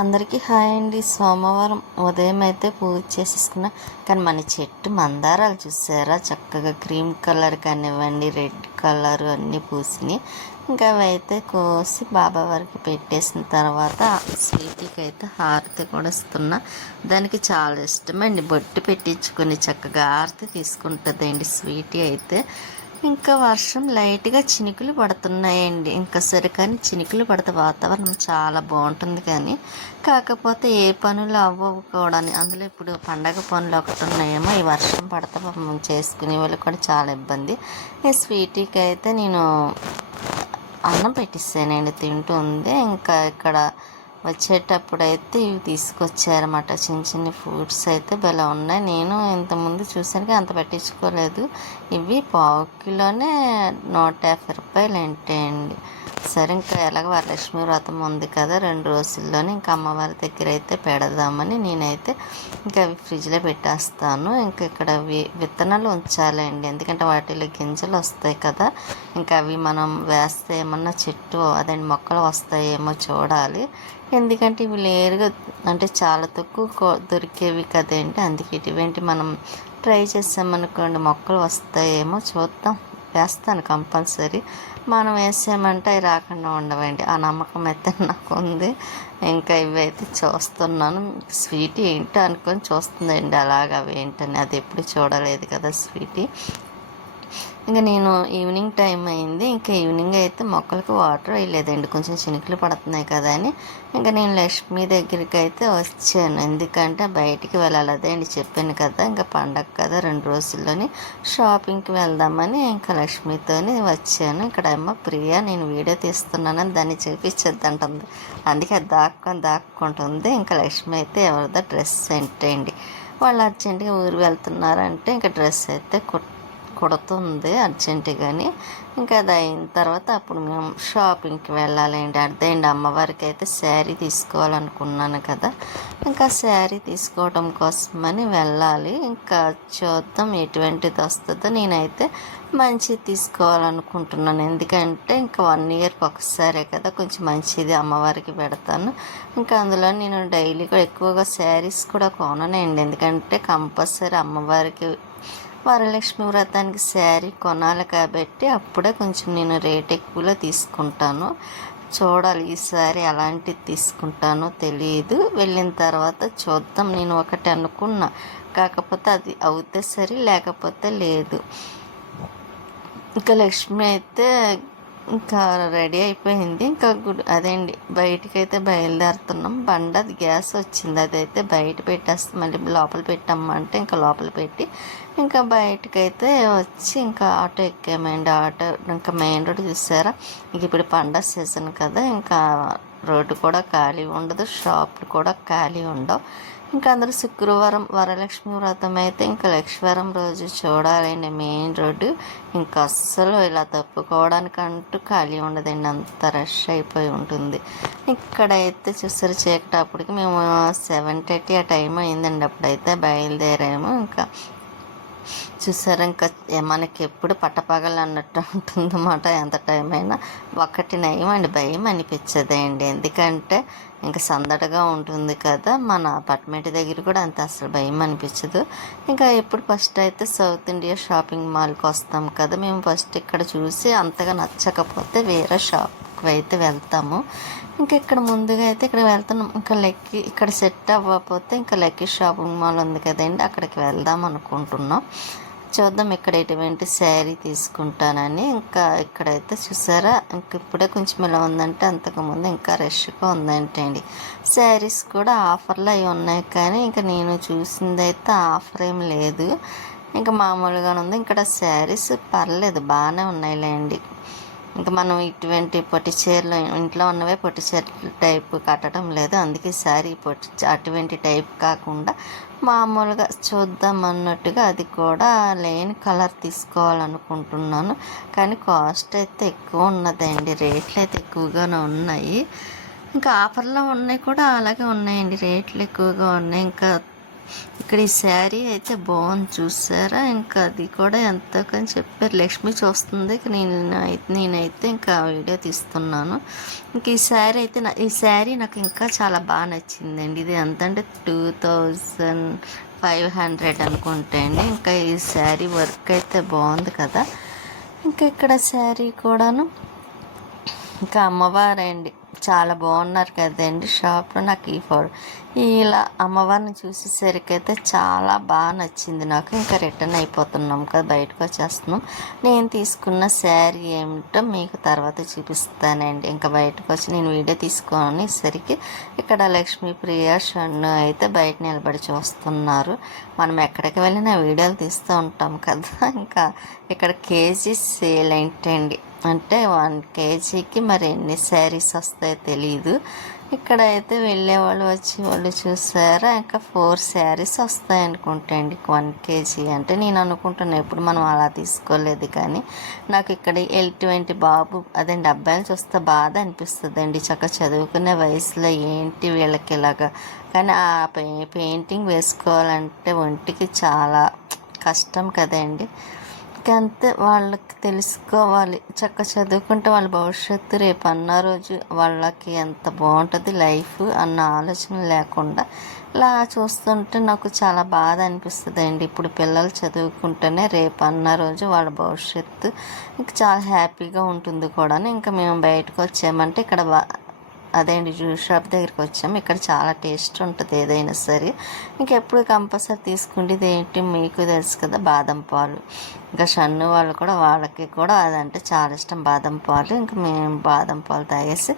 అందరికీ హాయ్ అండి. సోమవారం ఉదయం అయితే పూజ చేసేసుకున్నా. కానీ మన చెట్టు మందారాలు చూసారా, చక్కగా క్రీమ్ కలర్ కానివ్వండి, రెడ్ కలర్ అన్నీ పూసినాయి. ఇంకా అవి అయితే కోసి బాబా వారికి పెట్టేసిన తర్వాత స్వీటీకి అయితే హారతి కూడా ఇస్తున్నా. దానికి చాలా ఇష్టమండి, బొట్టు పెట్టించుకొని చక్కగా హారతి తీసుకుంటుందండి స్వీటీ అయితే. ఇంకా వర్షం లైట్గా చినుకులు పడుతున్నాయండి. ఇంకా సరే, కానీ చినుకులు పడితే వాతావరణం చాలా బాగుంటుంది. కానీ కాకపోతే ఏ పనులు అవ్వవు కూడా. అందులో ఇప్పుడు పండగ పనులు ఒకటి ఉన్నాయేమో, ఈ వర్షం పడితే చేసుకునే వాళ్ళు కూడా చాలా ఇబ్బంది. ఈ స్వీటీకి అయితే నేను అన్నం పెట్టిస్తానండి, తింటుంది. ఇంకా ఇక్కడ వచ్చేటప్పుడు అయితే ఇవి తీసుకొచ్చారన్నమాట, చిన్న చిన్న ఫ్రూట్స్ అయితే భలే ఉన్నాయి. నేను ఇంతకుముందు చూసానికి అంత పెట్టించుకోలేదు. ఇవి పావు కిలోనే 150 రూపాయలు ఏంటండి. సరే, ఇంకా ఎలాగ వరలక్ష్మి వ్రతం ఉంది కదా, 2 రోజుల్లోనే ఇంకా అమ్మవారి దగ్గర అయితే పెడదామని నేనైతే ఇంకా అవి ఫ్రిడ్జ్లో పెట్టేస్తాను. ఇంకా ఇక్కడ విత్తనాలు ఉంచాలండి, ఎందుకంటే వాటిలో గింజలు వస్తాయి కదా. ఇంకా అవి మనం వేస్తే ఏమన్నా చెట్టు మొక్కలు వస్తాయేమో చూడాలి. ఎందుకంటే ఇవి లేరుగా అంటే చాలా తక్కువ దొరికేవి కదండి. అందుకే ఇటువంటి మనం ట్రై చేసామనుకోండి మొక్కలు వస్తాయేమో చూద్దాం. వేస్తాను కంపల్సరీ. మనం వేసామంటే అవి రాకుండా ఉండవండి, ఆ నమ్మకం అయితే నాకు ఉంది. ఇంకా ఇవైతే చూస్తున్నాను. స్వీటీ ఏంటో అనుకొని చూస్తుందండి అలాగా, అవి ఏంటని. అది ఎప్పుడు చూడలేదు కదా స్వీటీ. ఇంకా నేను ఈవినింగ్ టైం అయింది. ఇంకా ఈవినింగ్ అయితే మొక్కలకు వాటర్ వేయలేదండి, కొంచెం చినుకులు పడుతున్నాయి కదా అని. ఇంకా నేను లక్ష్మి దగ్గరికి అయితే వచ్చాను, ఎందుకంటే బయటికి వెళ్ళాలి. అదే అండి చెప్పాను కదా, ఇంకా పండగ కదా 2 రోజుల్లోని షాపింగ్కి వెళ్దామని ఇంకా లక్ష్మితోని వచ్చాను. ఇక్కడ అమ్మ ప్రియా నేను వీడియో తీస్తున్నానని దాన్ని చూపించద్దంటుంది, అందుకే అది దాక్కుంటుంది. ఇంకా లక్ష్మి అయితే ఎవరిదో డ్రెస్ ఏంటండి, వాళ్ళు అర్జెంటుగా ఊరు వెళ్తున్నారంటే ఇంకా డ్రెస్ అయితే కుడుతుంది అర్జెంటుగాని. ఇంకా అది అయిన తర్వాత అప్పుడు మేము షాపింగ్కి వెళ్ళాలండి. అదేండి అమ్మవారికి అయితే శారీ తీసుకోవాలనుకున్నాను కదా, ఇంకా శారీ తీసుకోవడం కోసమని వెళ్ళాలి. ఇంకా చూద్దాం ఎటువంటిది వస్తుందో. నేనైతే మంచిది తీసుకోవాలనుకుంటున్నాను, ఎందుకంటే ఇంకా 1 ఇయర్కి ఒకసారే కదా, కొంచెం మంచిది అమ్మవారికి పెడతాను. ఇంకా అందులో నేను డైలీ కూడా ఎక్కువగా శారీస్ కూడా కొననండి, ఎందుకంటే కంపల్సరీ అమ్మవారికి వరలక్ష్మి వ్రతానికి శారీ కొనాలి కాబట్టి అప్పుడే కొంచెం నేను రేట్ ఎక్కువలో తీసుకుంటాను. చూడాలి ఈసారి ఎలాంటిది తీసుకుంటానో తెలియదు, వెళ్ళిన తర్వాత చూద్దాం. నేను ఒకటి అనుకున్నా, కాకపోతే అది అవుతే సరే, లేకపోతే లేదు. ఇంకా లక్ష్మి అయితే ఇంకా రెడీ అయిపోయింది. ఇంకా అదేండి బయటికైతే బయలుదేరుతున్నాం. అది గ్యాస్ వచ్చింది, అదైతే బయట పెట్టేస్తాం. మళ్ళీ లోపల పెట్టామంటే ఇంకా లోపల పెట్టి ఇంకా బయటకైతే వచ్చి ఇంకా ఆటో ఎక్కామండి. ఆటో ఇంకా మెయిన్ రోడ్ చూసారా, ఇంక ఇప్పుడు పండగ సీజన్ కదా, ఇంకా రోడ్డు కూడా ఖాళీ ఉండదు, షాపులు కూడా ఖాళీ ఉండవు. ఇంకా అందరూ శుక్రవారం వరలక్ష్మి వ్రతం అయితే ఇంకా లక్ష్మీవారం రోజు చూడాలండి మెయిన్ రోడ్డు. ఇంకా అస్సలు ఇలా తప్పుకోవడానికంటూ ఖాళీ ఉండదండి, అంత రష్ అయిపోయి ఉంటుంది. ఇక్కడైతే చూసారు చీకటప్పటికి మేము 7:30 ఆ టైం అయిందండి, అప్పుడైతే బయలుదేరాము. ఇంకా చూసారా, ఇంకా మనకి ఎప్పుడు పట్టపగలు అన్నట్టు ఉంటుందన్నమాట. ఎంత టైం అయినా ఒకటి నయం అండి, భయం అనిపించదండి, ఎందుకంటే ఇంకా సందడిగా ఉంటుంది కదా. మన అపార్ట్మెంట్ దగ్గర కూడా అంత అసలు భయం అనిపించదు. ఇంకా ఎప్పుడు ఫస్ట్ అయితే సౌత్ ఇండియా షాపింగ్ మాల్కి వస్తాం కదా, మేము ఫస్ట్ ఇక్కడ చూసి అంతగా నచ్చకపోతే వేరే షాప్కి అయితే వెళ్తాము. ఇంకా ఇక్కడ ముందుగా అయితే ఇక్కడ వెళ్తున్నాం. ఇంకా ఇక్కడ సెట్ అవ్వకపోతే ఇంకా లక్కీ షాపింగ్ మాల్ ఉంది కదండి, అక్కడికి వెళ్దాం అనుకుంటున్నాం. చూద్దాం ఇక్కడ ఎటువంటి శారీ తీసుకుంటానని. ఇంకా ఇక్కడైతే చూసారా, ఇంక ఇప్పుడే కొంచెం ఇలా ఉందంటే అంతకుముందు ఇంకా రష్గా ఉందంటే అండి. శారీస్ కూడా ఆఫర్లు అవి ఉన్నాయి, కానీ ఇంకా నేను చూసిందైతే ఆఫర్ ఏం లేదు, ఇంకా మామూలుగానే ఉంది. ఇక్కడ శారీస్ పర్లేదు బాగానే ఉన్నాయిలేండి. ఇంకా మనం ఇటువంటి పొట్టి చీరలు ఇంట్లో ఉన్నవే పొట్టి చీరలు టైప్ కట్టడం లేదు, అందుకే శారీ అటువంటి టైప్ కాకుండా మామూలుగా చూద్దాం అన్నట్టుగా అది కూడా లేని కలర్ తీసుకోవాలనుకుంటున్నాను. కానీ కాస్ట్ అయితే ఎక్కువ ఉన్నదండి, రేట్లు అయితే ఎక్కువగానే ఉన్నాయి. ఇంకా ఆఫర్లో ఉన్నాయి కూడా అలాగే ఉన్నాయండి, రేట్లు ఎక్కువగా ఉన్నాయి. ఇంకా ఇక్కడ ఈ శారీ అయితే బాగుంది చూసారా, ఇంకా అది కూడా ఎంతో అని చెప్పారు. లక్ష్మి చూస్తుంది, నేనైతే ఇంకా వీడియో తీస్తున్నాను. ఇంక ఈ శారీ నాకు ఇంకా చాలా బాగా నచ్చిందండి. ఇది ఎంత అంటే 2500 అనుకుంటా అండి. ఇంకా ఈ శారీ వర్క్ అయితే బాగుంది కదా. ఇంకా ఇక్కడ శారీ కూడాను ఇంకా అమ్మవారండి, చాలా బాగున్నారు కదండి షాప్లో. నాకు ఇలా అమ్మవారిని చూసేసరికి అయితే చాలా బాగా నచ్చింది నాకు. ఇంకా రిటర్న్ అయిపోతున్నాం కదా, బయటకు వచ్చేస్తున్నాం. నేను తీసుకున్న శారీ ఏమిటో మీకు తర్వాత చూపిస్తానండి. ఇంకా బయటకు వచ్చి నేను వీడియో తీసుకునేసరికి ఇక్కడ లక్ష్మీప్రియ షన్ను అయితే బయట నిలబడి చూస్తున్నారు. మనం ఎక్కడికి వెళ్ళినా వీడియోలు తీస్తూ ఉంటాం కదా. ఇంకా ఇక్కడ కేజీ సేల్ ఏంటండి, అంటే 1 కేజీకి మరి ఎన్ని శారీస్ వస్తాయో తెలీదు. ఇక్కడైతే వెళ్ళేవాళ్ళు వాళ్ళు చూసారా, ఇంకా 4 శారీస్ వస్తాయి అనుకుంటండి 1 కేజీ అంటే. నేను అనుకుంటున్నాను, ఎప్పుడు మనం అలా తీసుకోలేదు. కానీ నాకు ఇక్కడ L20 బాబు అదండి అబ్బాయిలు చూస్తే బాధ అనిపిస్తుంది అండి. చదువుకునే వయసులో ఏంటి వీళ్ళకి ఇలాగా. కానీ ఆ పెయింటింగ్ వేసుకోవాలంటే ఒంటికి చాలా కష్టం కదండి. అంతే, వాళ్ళకి తెలుసుకోవాలి. చదువుకుంటే వాళ్ళ భవిష్యత్తు రేపు అన్న రోజు వాళ్ళకి ఎంత బాగుంటుంది లైఫ్ అన్న ఆలోచన లేకుండా ఇలా చూస్తుంటే నాకు చాలా బాధ అనిపిస్తుంది అండి. ఇప్పుడు పిల్లలు చదువుకుంటేనే రేపు అన్న రోజు వాళ్ళ భవిష్యత్తు ఇంకా చాలా హ్యాపీగా ఉంటుంది కూడా. ఇంకా మేము బయటకు వచ్చామంటే ఇక్కడ అదేంటి జ్యూస్ షాప్ దగ్గరికి వచ్చాము. ఇక్కడ చాలా టేస్ట్ ఉంటుంది ఏదైనా సరే. ఇంకెప్పుడు కంపల్సరీ తీసుకుంటేది ఏంటి మీకు తెలుసు కదా, బాదం పాలు. ఇంకా షన్ను వాళ్ళకి కూడా అదంటే చాలా ఇష్టం బాదం పాలు. ఇంకా మేము బాదం పాలు తాగేసి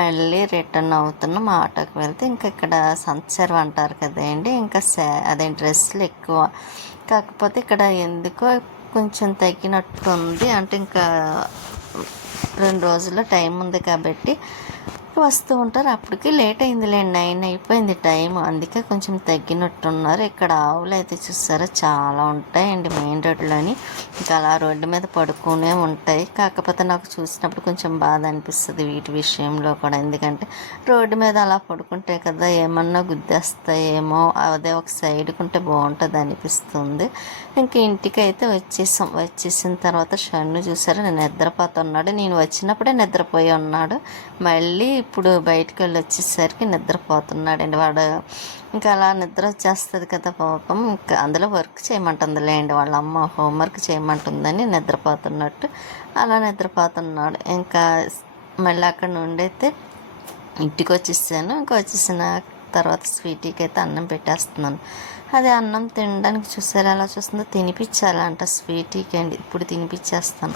మళ్ళీ రిటర్న్ అవుతున్నాం. ఆటోకి వెళ్తే ఇంకా ఇక్కడ సంచర్వ్ అంటారు కదండి, ఇంకా అదేంటి డ్రెస్సులు ఎక్కువ. కాకపోతే ఇక్కడ ఎందుకో కొంచెం తగ్గినట్టుంది. అంటే ఇంకా 2 రోజుల్లో టైం ఉంది కాబట్టి వస్తూ ఉంటారు. అప్పటికి లేట్ అయిందిలేండి, 9 అయిపోయింది టైం. అందుకే కొంచెం తగ్గినట్టున్నారు. ఇక్కడ ఆవులు అయితే చూసారా చాలా ఉంటాయండి మెయిన్ రోడ్లోని. ఇంకా అలా రోడ్డు మీద పడుకునే ఉంటాయి. కాకపోతే నాకు చూసినప్పుడు కొంచెం బాధ అనిపిస్తుంది వీటి విషయంలో కూడా. ఎందుకంటే రోడ్డు మీద అలా పడుకుంటే కదా ఏమన్నా గుద్దేస్తాయేమో, అదే ఒక సైడ్కి ఉంటే బాగుంటుంది అనిపిస్తుంది. ఇంక ఇంటికి అయితే వచ్చేసిన తర్వాత షన్ను చూసారా, నేను నిద్రపోతున్నాడు. నేను వచ్చినప్పుడే నిద్రపోయి ఉన్నాడు. మళ్ళీ ఇప్పుడు బయటకు వెళ్ళి వచ్చేసరికి నిద్రపోతున్నాడండి వాడు. ఇంకా అలా నిద్ర వచ్చేస్తుంది కదా పాపం. ఇంకా అందులో వర్క్ చేయమంటుందిలేండి వాళ్ళ అమ్మ, హోంవర్క్ చేయమంటుందని నిద్రపోతున్నట్టు అలా నిద్రపోతున్నాడు. ఇంకా మళ్ళీ అక్కడ నుండి అయితే ఇంటికి వచ్చేసాను. ఇంకా వచ్చేసిన తర్వాత స్వీటీకి అయితే అన్నం పెట్టేస్తున్నాను. అది అన్నం తినడానికి చూసారా ఎలా చూస్తుందో, తినిపించాలంట స్వీటీకి అండి. ఇప్పుడు తినిపించేస్తాను.